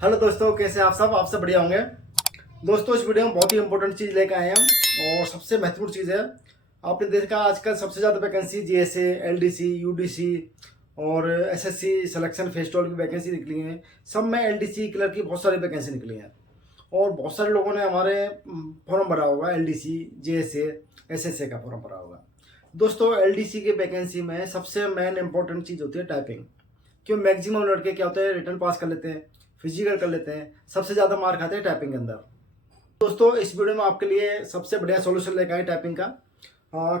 Hello दोस्तों, कैसे हैं आप सब बढ़िया होंगे। दोस्तों, इस वीडियो में बहुत ही इंपॉर्टेंट चीज़ लेकर आए हैं हम और सबसे महत्वपूर्ण चीज़ है। आपने देखा आजकल सबसे ज़्यादा वैकेंसी जीएसए, एलडीसी, यूडीसी और एसएससी सिलेक्शन फेस्टोल की वैकेंसी निकली हैं। सब में एलडीसी क्लर्क की बहुत सारी वैकेंसी निकली हैं और बहुत सारे लोगों ने हमारे फॉर्म भरा होगा। एलडीसी, जीएसए, एसएसए का फॉर्म भरा होगा। दोस्तों, एलडीसी की वैकेंसी में सबसे मेन इंपॉर्टेंट चीज़ होती है टाइपिंग। क्यों मैक्सिमम लड़के क्या होते हैं, रिटर्न पास कर लेते हैं, फिजिकल कर लेते हैं, सबसे ज़्यादा मार खाते हैं टाइपिंग के अंदर। दोस्तों, इस वीडियो में आपके लिए सबसे बढ़िया सॉल्यूशन लेकर आए टाइपिंग का।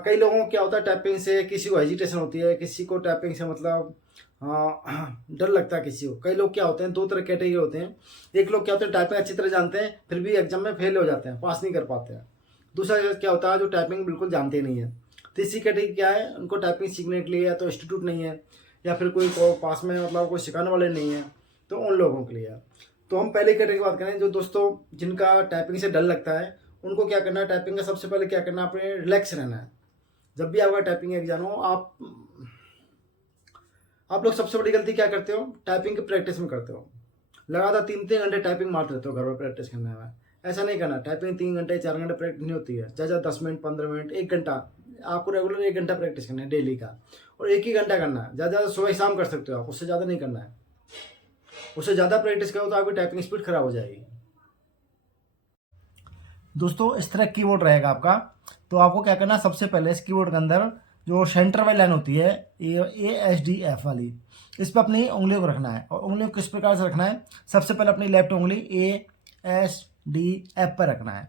कई लोगों को क्या होता है, टाइपिंग से किसी को हेजिटेशन होती है, किसी को टाइपिंग से मतलब डर लगता है किसी को। कई लोग क्या होते हैं, दो तरह कैटेगरी होते हैं। एक लोग क्या होते हैं, टाइपिंग अच्छी तरह जानते हैं फिर भी एग्जाम में फेल हो जाते हैं, पास नहीं कर पाते हैं। दूसरा क्या होता है, जो टाइपिंग बिल्कुल जानते ही नहीं है। तीसरी कैटेगरी क्या है, उनको टाइपिंग सीखने के लिए या तो इंस्टीट्यूट नहीं है या फिर कोई पास में मतलब कोई सिखाने वाले नहीं है, तो उन लोगों के लिए है। तो हम पहले कैटेगरी की बात करें, जो दोस्तों जिनका टाइपिंग से डर लगता है, उनको क्या करना है, टाइपिंग का सबसे पहले क्या करना है, अपने रिलैक्स रहना है। जब भी आपका टाइपिंग एग्जाम हो, आप लोग सबसे बड़ी गलती क्या करते हो, टाइपिंग की प्रैक्टिस में करते हो। लगातार 3-3 घंटे टाइपिंग मारते रहते हो घर पर प्रैक्टिस करने में। ऐसा नहीं करना। टाइपिंग 3 घंटे 4 घंटे प्रैक्टिस नहीं होती है, ज़्यादा 10 मिनट, 15 मिनट, 1 घंटा। आपको रेगुलर 1 घंटा प्रैक्टिस करना है डेली का, और एक ही घंटा करना है। ज़्यादा सुबह शाम कर सकते हो आप, उससे ज़्यादा नहीं करना है। उससे ज़्यादा प्रैक्टिस करो तो आपकी टाइपिंग स्पीड खराब हो जाएगी। दोस्तों, इस तरह कीबोर्ड रहेगा आपका। तो आपको क्या करना है, सबसे पहले इस कीबोर्ड के अंदर जो सेंटर वाली लाइन होती है, ASDF वाली, इस पर अपनी उंगलियों को रखना है। और उंगलियों को किस प्रकार से रखना है, सबसे पहले अपनी लेफ्ट उंगली ASDF पर रखना है।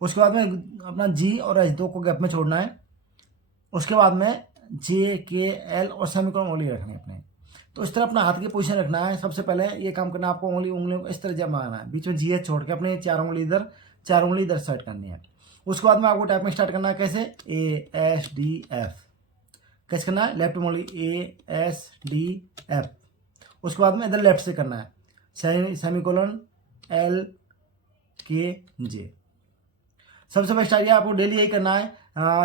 उसके बाद में अपना G और H दो को गैप में छोड़ना है। उसके बाद में JKL और सेमीकोलन उंगली रखनी है अपने। तो इस तरह अपना हाथ की पोजीशन रखना है। सबसे पहले ये काम करना है आपको, उंगलियों को इस तरह जमाना है, बीच में GH छोड़ के अपने 4 उंगली इधर सेट करनी है। उसके बाद में आपको टाइपिंग स्टार्ट करना है। कैसे, ASDF। कैसे करना है, लेफ्ट उंगली ASDF। उसके बाद में इधर लेफ्ट से करना है, सेमीकोलन LKJ। सबसे बेस्ट आइडिया, आपको डेली यही करना है।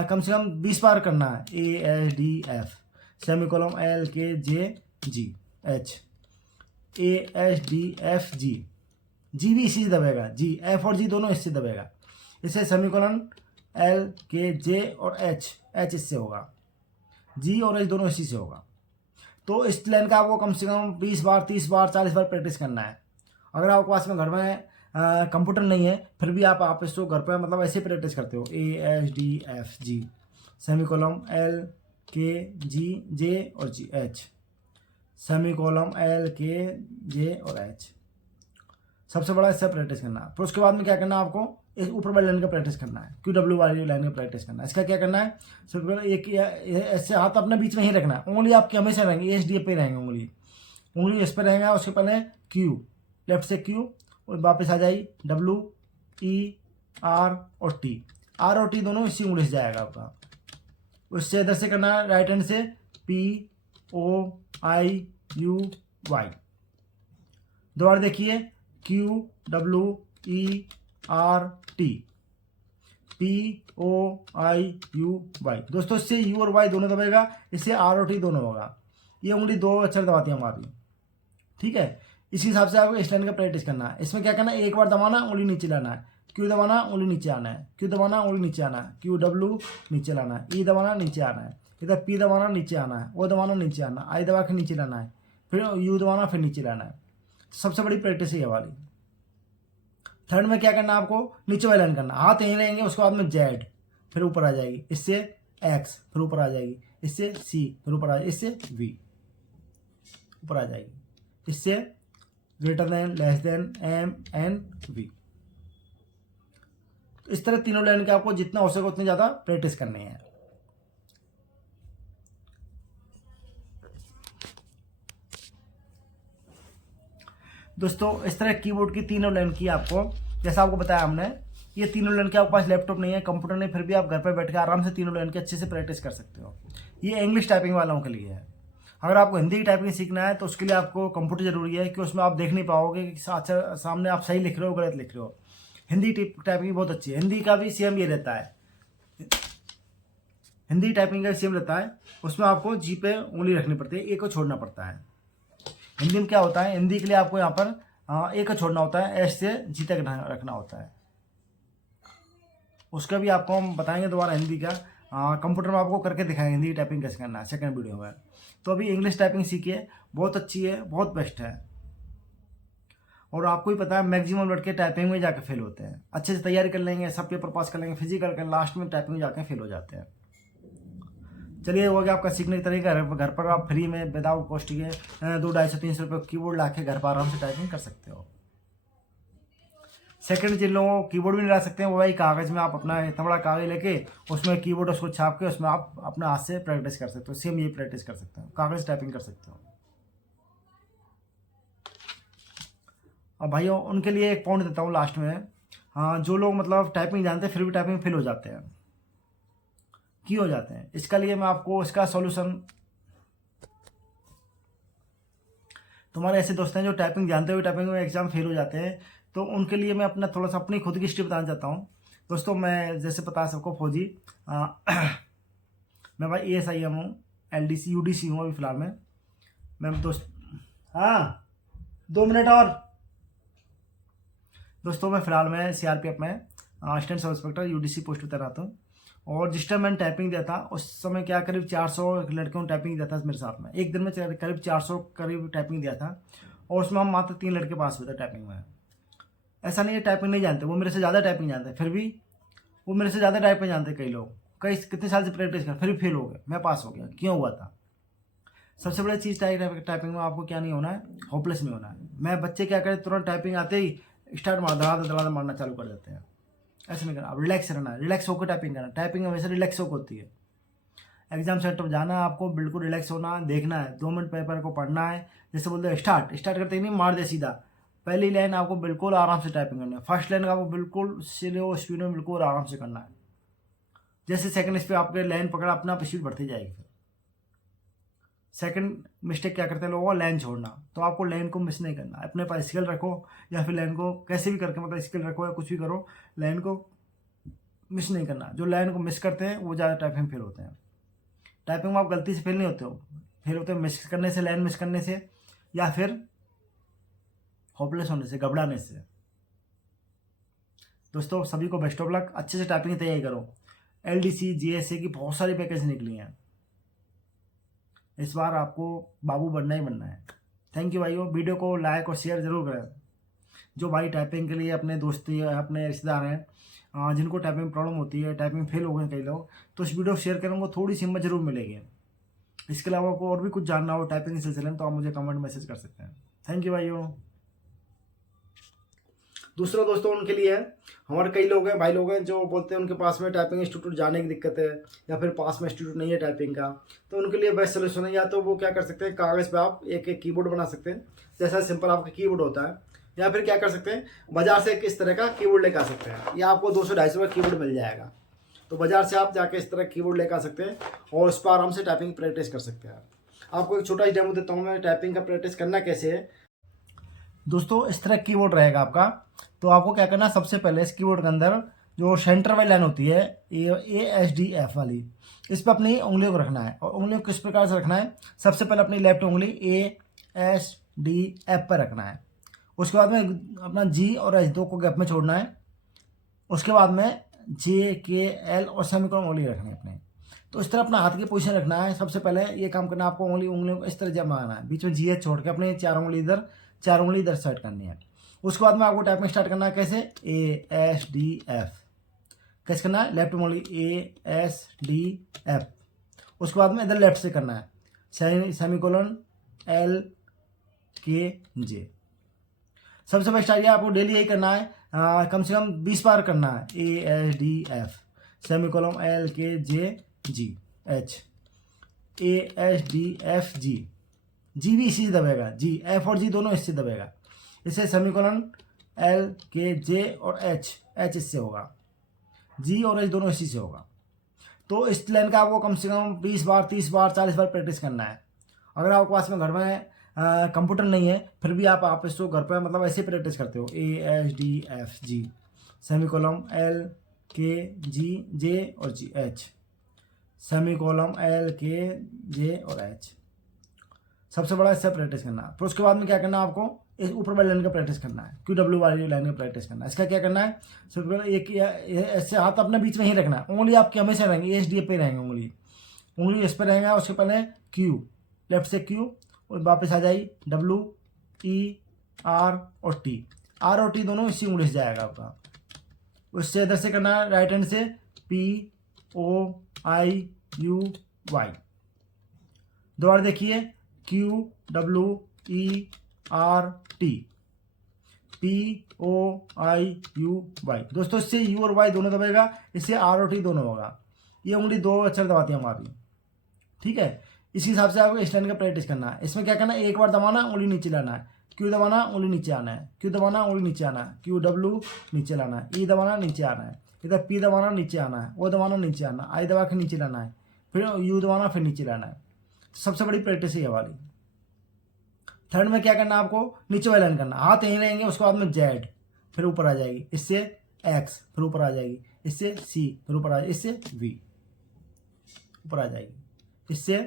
कम से कम 20 बार करना है। ASDF, semicolon LKJGH, ASDFG। जी भी इसी से दबेगा, जी, F और G दोनों इससे दबेगा। इससे सेमीकोलन LKJ और H इससे होगा, G और H दोनों इसी से होगा। तो इस लाइन का आपको कम से कम 20 बार, 30 बार, 40 बार प्रैक्टिस करना है। अगर आपके पास में घर में कंप्यूटर नहीं है, फिर भी आप इसको घर पर मतलब ऐसे प्रैक्टिस करते हो। ASDFG, सेमीकोलन LKJ और GH, सेमीकोलन LKJ और H। सबसे बड़ा इससे प्रैक्टिस करना है। फिर उसके बाद में क्या करना है, आपको इस ऊपर वाली लाइन का प्रैक्टिस करना है, QW वाली लाइन का प्रैक्टिस करना है। इसका क्या करना है, सबसे पहले एक ऐसे हाथ अपने बीच में ही रखना है। उंगली आपकी हमेशा रहेंगी ASDF पे रहेंगे, उंगली इस पर रहेगा। उसके पहले Q, लेफ्ट से Q और वापस आ जाएगी WE, R और T दोनों इसी उंगली से जाएगा आपका। उससे इधर से करना है, राइट हैंड से POIUY। दोबारा देखिए, QWERT, POIUY। दोस्तों, इससे U और Y दोनों दबेगा, इससे R और T दोनों होगा। ये उंगली 2 अक्षर दबाती है हमारी, ठीक है। इसी हिसाब से आपको इस लाइन का प्रैक्टिस करना है। इसमें क्या करना है, एक बार दबाना, उंगली नीचे लाना है, Q दबाना, उंगली नीचे आना है, Q दबाना, उंगली नीचे आना है, QW नीचे लाना है, E दबाना, नीचे आना है, इधर P दबाना, नीचे आना है, O दबाना, नीचे आना है, I दबा के नीचे लाना है, फिर U दबाना, फिर नीचे लाना है। सबसे बड़ी प्रैक्टिस है ये वाली। थर्ड में क्या करना है, आपको नीचे वाली लाइन करना, हाथ यहीं रहेंगे। उसके बाद में Z, फिर ऊपर आ जाएगी, इससे X, फिर ऊपर आ जाएगी, इससे C, फिर ऊपर आ जाएगी, इससे V, ऊपर आ जाएगी, इससे greater than, less than, M N V। तो इस तरह तीनों लाइन के आपको जितना हो सके उतनी ज़्यादा प्रैक्टिस करनी है। दोस्तों, इस तरह कीबोर्ड की तीनों लाइन की आपको, जैसा आपको बताया हमने, ये तीनों लाइन के आपके पास लैपटॉप नहीं है, कंप्यूटर नहीं, फिर भी आप घर पर बैठ के आराम से तीनों लाइन की अच्छे से प्रैक्टिस कर सकते हो। ये इंग्लिश टाइपिंग वालों के लिए है। अगर आपको हिंदी की टाइपिंग सीखना है तो उसके लिए आपको कंप्यूटर जरूरी है, कि उसमें आप देख नहीं पाओगे कि सामने आप सही लिख रहे हो गलत लिख रहे हो। हिंदी टाइपिंग बहुत अच्छी है। हिंदी का भी सेम ये रहता है, हिंदी टाइपिंग का सेम रहता है। उसमें आपको जी पे उंगली रखनी पड़ती है, ए को छोड़ना पड़ता है। हिंदी में क्या होता है, हिंदी के लिए आपको यहाँ पर ए का छोड़ना होता है, एस से जी तक रखना होता है। उसका भी आपको हम बताएंगे दोबारा हिंदी का, कंप्यूटर में आपको करके दिखाएंगे हिंदी टाइपिंग कैसे करना है सेकंड वीडियो में। तो अभी इंग्लिश टाइपिंग सीखिए, बहुत अच्छी है, बहुत बेस्ट है। और आपको ही पता है मैक्सिमम लड़के टाइपिंग में जाकर फेल होते हैं। अच्छे से तैयारी कर लेंगे, सब पेपर पास कर लेंगे, फिजिकल कर, लास्ट में टाइपिंग में जाकर फेल हो जाते हैं। चलिए हो गया आपका सीखने का तरीका। घर पर आप फ्री में विदाउट कॉस्ट के 200-250-300 रुपये कीबोर्ड ला के घर पर आराम से टाइपिंग कर सकते हो। सेकंड जिन लोगों को कीबोर्ड भी नहीं ला सकते हैं, वो भाई कागज़ में आप अपना इतना बड़ा कागज लेके उसमें कीबोर्ड उसको छाप के उसमें आप अपने हाथ से प्रैक्टिस कर सकते हो। सेम ये प्रैक्टिस कर सकते हो, कागज़ टाइपिंग कर सकते हो। अब भाइयों उनके लिए एक पॉइंट देता हूँ लास्ट में। हाँ, जो लोग मतलब टाइपिंग जानते हैं फिर भी टाइपिंग फेल हो जाते हैं, क्यों हो जाते हैं, इसका लिए मैं आपको इसका सॉल्यूशन, तुम्हारे ऐसे दोस्त हैं जो टाइपिंग जानते हुए टाइपिंग में एग्जाम फेल हो जाते हैं, तो उनके लिए मैं अपना थोड़ा सा अपनी खुद की हिस्ट्री बताना चाहता हूँ। दोस्तों मैं जैसे पता है सबको फौजी, मैं भाई ASIM हूँ, LDC UDC हूँ अभी फ़िलहाल में। मैं दोस्त, हाँ 2 मिनट और। दोस्तों मैं फ़िलहाल में CRPF में assistant sub inspector UDC post पर तैनात हूँ। और जिस टाइम मैंने टाइपिंग दिया था उस समय क्या करीब 400 लड़कों ने टाइपिंग दिया था मेरे साथ में। एक दिन में करीब 400 करीब टाइपिंग दिया था, और उसमें हम मात्र 3 लड़के पास हुए थे टाइपिंग में। ऐसा नहीं है टाइपिंग नहीं जानते, वो मेरे से ज़्यादा टाइपिंग जानते हैं, फिर भी वो मेरे से ज़्यादा टाइपिंग जानते हैं। कई लोग कितने साल से प्रैक्टिस कर फिर भी फेल हो गए, मैं पास हो गया। क्यों हुआ था? सबसे बड़ी चीज़ टाइपिंग में आपको क्या नहीं होना है, होपलेस नहीं होना है। मैं बच्चे क्या करें, तुरंत टाइपिंग आते ही स्टार्ट दरादा मारना चालू कर देते हैं। ऐसे नहीं करना, अब रिलैक्स रहना है, रिलैक्स होकर टाइपिंग करना। टाइपिंग हमेशा रिलैक्स होकर होती है। एग्जाम सेंटर पर जाना है आपको, बिल्कुल रिलैक्स होना, देखना है, 2 मिनट पेपर को पढ़ना है। जैसे बोलते हैं स्टार्ट करते ही नहीं मार दे सीधा। पहली लाइन आपको बिल्कुल आराम से टाइपिंग करनी है। फर्स्ट लाइन आपको बिल्कुल स्लो स्पीड में बिल्कुल आराम से करना है। जैसे सेकंड स्पीड आपके लाइन पकड़ा, अपना स्पीड बढ़ती जाएगी। फिर सेकंड मिस्टेक क्या करते हैं लोगों, लाइन छोड़ना। तो आपको लाइन को मिस नहीं करना, अपने पास स्किल रखो, या फिर लाइन को कैसे भी करके मतलब स्किल रखो या कुछ भी करो, लाइन को मिस नहीं करना। जो लाइन को मिस करते हैं वो ज़्यादा टाइपिंग फेल होते हैं। टाइपिंग में आप गलती से फेल नहीं होते हो, फेल होते हो मिस करने से, लाइन मिस करने से, या फिर होपलेस होने से, घबराने से। दोस्तों सभी को बेस्ट ऑफ लक, अच्छे से टाइपिंग की तैयारी करो। LDC GSA की बहुत सारी पैकेज निकली हैं, इस बार आपको बाबू बनना ही बनना है। थैंक यू भाइयों, वीडियो को लाइक और शेयर जरूर करें। जो भाई टाइपिंग के लिए अपने दोस्ती अपने रिश्तेदार हैं जिनको टाइपिंग प्रॉब्लम होती है, टाइपिंग फेल हो गए कई लोग, तो इस वीडियो को शेयर करेंगे, थोड़ी सी हिम्मत जरूर मिलेगी। इसके अलावा आपको और भी कुछ जानना हो टाइपिंग के सिलसिले में तो आप मुझे कमेंट मैसेज कर सकते हैं। थैंक यू भाइयों। दूसरा दोस्तों उनके लिए है, हमारे कई लोग हैं भाई लोग हैं जो बोलते हैं उनके पास में टाइपिंग इंस्टीट्यूट जाने की दिक्कत है, या फिर पास में इंस्टीट्यूट नहीं है टाइपिंग का। तो उनके लिए बेस्ट सोल्यूशन है, या तो वो क्या कर सकते हैं, कागज़ पे आप एक एक कीबोर्ड बना सकते हैं, जैसा सिंपल आपका कीबोर्ड होता है। या फिर क्या कर सकते हैं, बाजार से इस तरह का कीबोर्ड लेकर आ सकते हैं, या आपको 200-250 रुपये कीबोर्ड मिल जाएगा। तो बाजार से आप जाके इस तरह कीबोर्ड लेकर आ सकते हैं, और उस पर आराम से टाइपिंग प्रैक्टिस कर सकते हैं। आपको एक छोटा सा डेमो देता हूँ मैं, टाइपिंग का प्रैक्टिस करना कैसे है। दोस्तों इस तरह कीबोर्ड रहेगा आपका, तो आपको क्या करना है, सबसे पहले इस कीबोर्ड के अंदर जो सेंटर वाली लाइन होती है ASDF वाली, इस पर अपनी उंगलियों को रखना है। और उंगलियों को किस प्रकार से रखना है, सबसे पहले अपनी लेफ्ट उंगली ASDF पर रखना है। उसके बाद में अपना G और H दो को गैप में छोड़ना है। उसके बाद में JKL और सेमीकोलन उंगली रखनी है अपने। तो इस तरह अपना हाथ की पोजीशन रखना है। सबसे पहले ये काम करना है आपको, उंगलियों को इस तरह जमाना है, बीच में GH छोड़ के अपने 4 उंगली इधर सेट करनी है। उसके बाद में आपको टाइपिंग स्टार्ट करना है कैसे, ASDF कैसे करना है, लेफ्ट उंगली ASDF। उसके बाद में इधर लेफ्ट से करना है सेमीकोलन LKJ। सबसे बेस्ट आइडिया आपको डेली यही करना है, कम से कम 20 बार करना है। ASDF सेमीकोलन LKJGH ASDFG, जी भी इसी से दबेगा, जी F और G दोनों इससे दबेगा। इसे सेमीकोलन LKJ और H इससे होगा, G और H दोनों इसी से होगा। तो इस लाइन का आपको कम से कम 20 बार 30 बार 40 बार प्रैक्टिस करना है। अगर आपके पास में घर में कंप्यूटर नहीं है फिर भी आप इसको घर पर मतलब ऐसे प्रैक्टिस करते हो, ASDFG सेमीकोलन LKJ और GH सेमीकोलन LKJ और H। सबसे बड़ा इससे प्रैक्टिस करना। फिर उसके बाद में क्या करना है आपको, इस ऊपर वाली लाइन का प्रैक्टिस करना है, QW वाली लाइन का प्रैक्टिस करना है। इसका क्या करना है, सबसे पहले एक ऐसे हाथ अपने बीच में ही रखना है, उंगली आपकी हमेशा रहेंगी HDF पे रहेंगे, उंगली इस पर रहेगा। उसके पहले Q, लेफ्ट से Q और वापस आ जाएगी W, E, R और T। R और T दोनों इसी उंगली से जाएगा आपका। उससे इधर से करना है राइट हैंड से P O I U Y। दोबारा देखिए Q W E R T P O I U Y। दोस्तों इससे U और Y दोनों दबेगा, इससे R और T दोनों होगा। ये उंगली 2 अक्षर दबाती है हमारी, ठीक है। इसी हिसाब से आपको इस लाइन का प्रैक्टिस करना है। इसमें क्या करना है, एक बार दबाना, उंगली नीचे लाना है, Q दबाना, उंगली नीचे आना है, Q दबाना, उंगली नीचे आना है, Q W नीचे लाना है, E दबाना, नीचे आना है, इधर P दबाना, नीचे आना है, O दबाना, नीचे आना है, I दबा के नीचे लाना है, फिर U दबाना, फिर नीचे लाना है। सबसे बड़ी प्रैक्टिस है ये वाली। थर्ड में क्या करना है, आपको नीचे वाला लाइन करना, हाथ यहीं रहेंगे, उसके बाद में Z, फिर ऊपर आ जाएगी, इससे X, फिर ऊपर आ जाएगी, इससे C, फिर ऊपर आ जाएगी, इससे V, ऊपर आ जाएगी, इससे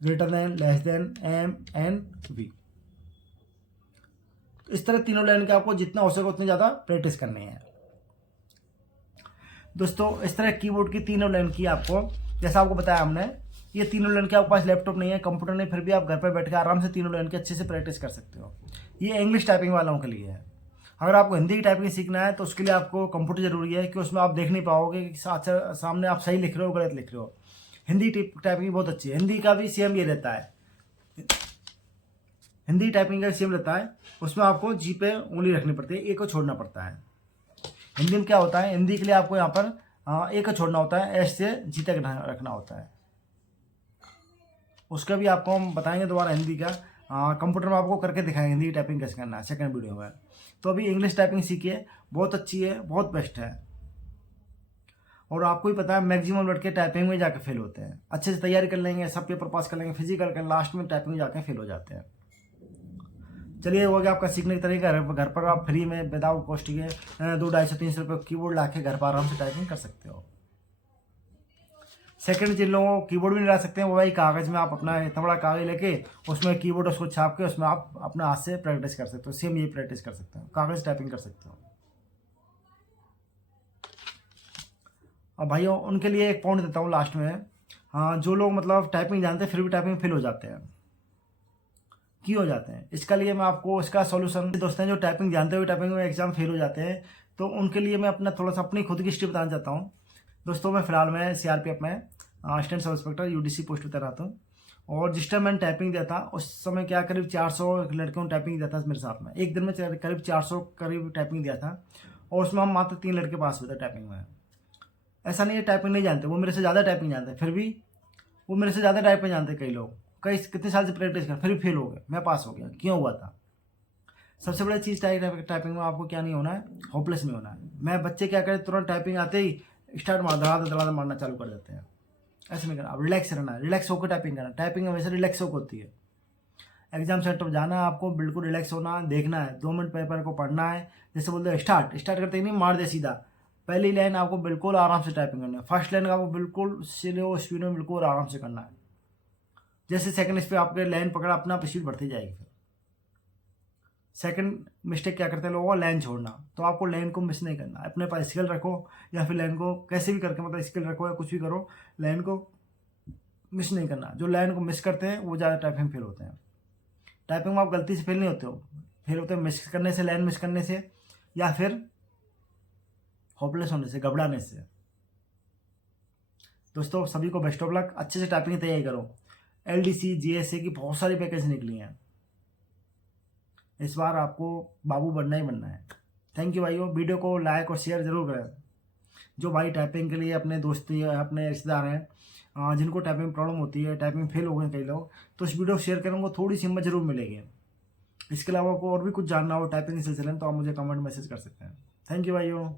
greater than, less than, M N V। तो इस तरह तीनों लाइन के आपको जितना हो सके उतनी ज़्यादा प्रैक्टिस करनी है दोस्तों। इस तरह कीबोर्ड की तीनों लाइन की आपको, जैसा आपको बताया हमने, ये तीनों लाइन के आपके पास लैपटॉप नहीं है, कंप्यूटर नहीं, फिर भी आप घर पर बैठ के आराम से तीनों लाइन की अच्छे से प्रैक्टिस कर सकते हो। ये इंग्लिश टाइपिंग वालों के लिए है। अगर आपको हिंदी की टाइपिंग सीखना है तो उसके लिए आपको कंप्यूटर जरूरी है, कि उसमें आप देख नहीं पाओगे कि सामने आप सही लिख रहे हो गलत लिख रहे हो। हिंदी टाइपिंग बहुत अच्छी है, हिंदी का भी सेम ये रहता है, हिंदी टाइपिंग का सेम रहता है। उसमें आपको जी पे उंगली रखनी पड़ती है, एक को छोड़ना पड़ता है। हिंदी में क्या होता है, हिंदी के लिए आपको यहाँ पर एक को छोड़ना होता है, एस से जी तक रखना होता है। उसका भी आपको हम बताएंगे दोबारा हिंदी का, कंप्यूटर में आपको करके दिखाएंगे हिंदी टाइपिंग कैसे करना है सेकंड वीडियो में। तो अभी इंग्लिश टाइपिंग सीखिए, बहुत अच्छी है, बहुत बेस्ट है। और आपको ही पता है मैक्सिमम लड़के टाइपिंग में जाकर फेल होते हैं। अच्छे से तैयारी कर लेंगे, सब पेपर पास कर लेंगे, फिजिकल कर, लास्ट में टाइपिंग में जाकर फेल हो जाते हैं। चलिए हो गया आपका सीखने का तरीका। घर पर आप फ्री में विदाउट कॉस्ट के 200-250-300 रुपये कीबोर्ड ला के घर पर आराम से टाइपिंग कर सकते हो। सेकंड जिन लोगों को कीबोर्ड भी नहीं ला सकते हैं, वो भाई कागज़ में आप अपना इतना बड़ा कागज लेके उसमें कीबोर्ड उसको छाप के उसमें आप अपने हाथ से प्रैक्टिस कर सकते हो। सेम ये प्रैक्टिस कर सकते हो, कागज़ टाइपिंग कर सकते हो। अब भाइयों उनके लिए एक पॉइंट देता हूँ लास्ट में। हाँ, जो लोग मतलब टाइपिंग जानते हैं फिर भी टाइपिंग फेल हो जाते हैं, क्यों हो जाते हैं, इसका लिए मैं आपको इसका सॉल्यूशन, दोस्तों जो टाइपिंग जानते हुए टाइपिंग में एग्जाम फेल हो जाते हैं, तो उनके लिए मैं अपना थोड़ा सा अपनी खुद की हिस्ट्री बताना चाहता हूँ। दोस्तों मैं फिलहाल मैं CRPF में assistant sub inspector UDC post पर तैनात हूँ। और जिस टाइम मैंने टाइपिंग दिया था उस समय क्या करीब 400 लड़कियों ने टाइपिंग दिया था मेरे साथ में। एक दिन में करीब 400 करीब टाइपिंग दिया था, और उसमें हम मात्र 3 लड़के पास हुए थे टाइपिंग में। ऐसा नहीं है टाइपिंग नहीं जानते, वो मेरे से ज़्यादा टाइपिंग जानते हैं, फिर भी वो मेरे से ज़्यादा टाइपिंग जानते हैं। कई लोग कितने साल से प्रैक्टिस कर फिर भी फेल हो गए, मैं पास हो गया। क्यों हुआ था? सबसे बड़ी चीज़ टाइपिंग में आपको क्या नहीं होना है, होपलेस नहीं होना है। मैं बच्चे क्या करें, तुरंत टाइपिंग आते ही स्टार्ट दड़ा मारना चालू कर देते हैं। ऐसे नहीं करना, अब रिलैक्स रहना है, रिलैक्स होकर टाइपिंग करना। टाइपिंग हमेशा रिलैक्स होकर होती है। एग्जाम सेंटर पर जाना है आपको, बिल्कुल रिलैक्स होना, देखना है, 2 मिनट पेपर को पढ़ना है। जैसे बोलते हैं स्टार्ट करते ही नहीं मार दे सीधा। पहली लाइन आपको बिल्कुल आराम से टाइपिंग करना है, फर्स्ट लाइन आपको बिल्कुल स्लो स्पीड में बिल्कुल आराम से करना है। जैसे सेकंड स्पीड आपके लाइन पकड़ा, अपना आप स्पीड बढ़ती जाएगी। फिर सेकंड मिस्टेक क्या करते हैं लोगों, लाइन छोड़ना। तो आपको लाइन को मिस नहीं करना, अपने पास स्किल रखो, या फिर लाइन को कैसे भी करके मतलब स्किल रखो या कुछ भी करो, लाइन को मिस नहीं करना। जो लाइन को मिस करते हैं वो ज़्यादा टाइपिंग फेल होते हैं। टाइपिंग में आप गलती से फेल नहीं होते हो, फेल होते हैं मिस करने से, लाइन मिस करने से, या फिर होपलेस होने से, घबराने से। दोस्तों सभी को बेस्ट ऑफ लक, अच्छे से टाइपिंग की तैयारी करो। LDC GSA की बहुत सारी वैकेंसी निकली हैं, इस बार आपको बाबू बनना ही बनना है। थैंक यू भाइयों, वीडियो को लाइक और शेयर जरूर करें। जो भाई टाइपिंग के लिए अपने दोस्ती अपने रिश्तेदार हैं जिनको टाइपिंग प्रॉब्लम होती है, टाइपिंग फेल हो गए कई लोग, तो इस वीडियो को शेयर करें, उनको थोड़ी सी हिम्मत जरूर मिलेगी। इसके अलावा आपको और भी कुछ जानना हो टाइपिंग के सिलसिले में तो आप मुझे कमेंट मैसेज कर सकते हैं। थैंक यू भाइयों।